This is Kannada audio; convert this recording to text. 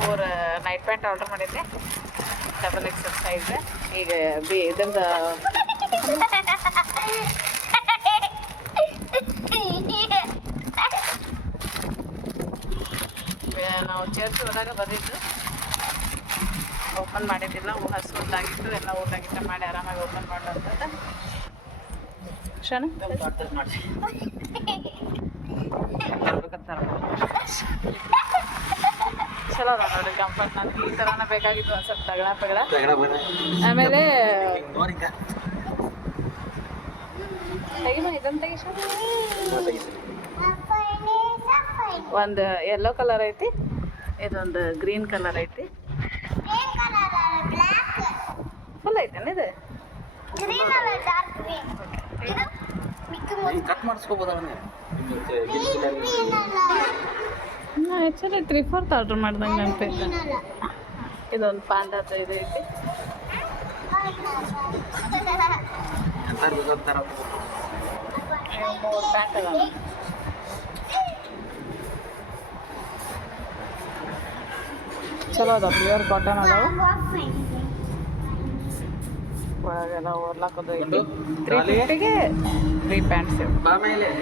3 ನೈಟ್ ಪ್ಯಾಂಟ್ ಆರ್ಡರ್ ಮಾಡಿದ್ದೆ, ಡಬಲ್ ಎಕ್ಸೆಲ್ ಸೈಜ್. ಈಗ ಇದ್ರದ್ದು ನಾವು ಚರ್ಚ್ ಹೋದಾಗ ಬಂದಿದ್ದು, ಓಪನ್ ಮಾಡಿದ್ದಿಲ್ಲ, ಹಸುದ್ದಾಗಿತ್ತು, ಎಲ್ಲ ಊಟ ಗೀಟ ಮಾಡಿ ಆರಾಮಾಗಿ ಓಪನ್ ಮಾಡೋಂಥದ್ದು. ಕ್ಷಣ ಚಲೋ ಅದ ನೋಡಿ ಕಂಫರ್ಟ್. ನನಗೆ ಈ ಥರನೇ ಬೇಕಾಗಿತ್ತು, ಒಂದು ಸ್ವಲ್ಪ ತಗಡ. ಆಮೇಲೆ ಇದನ್ನು ತೆಗಿ, ಒಂದು ಯೆಲ್ಲೋ ಕಲರ್ ಐತಿ, ಇದೊಂದು ಗ್ರೀನ್ ಕಲರ್ ಐತಿ. ಫುಲ್ ಐತೇನು ಇದು? ಆ್ಯಕ್ಚುಲಿ 3/4 ಆರ್ಡ್ರ್ ಮಾಡ್ದಂಗೆ ನೆನಪೈತೆ. ಇದೊಂದು ಪಾಂಡದ ಇದು ಐತಿ. ಮೂರು ಪ್ಯಾಂಟ್ ಅದಾವ. ಚಲೋ ಅದಾವ, ಪ್ಯೂರ್ ಕಾಟನ್ ಅದಾವ. ಒಳಗೆಲ್ಲ ಓರ್ಲಾಕೋದು ಐತಿ. 350ಗೆ 3 ಪ್ಯಾಂಟ್ಸ್ ಇವೆ.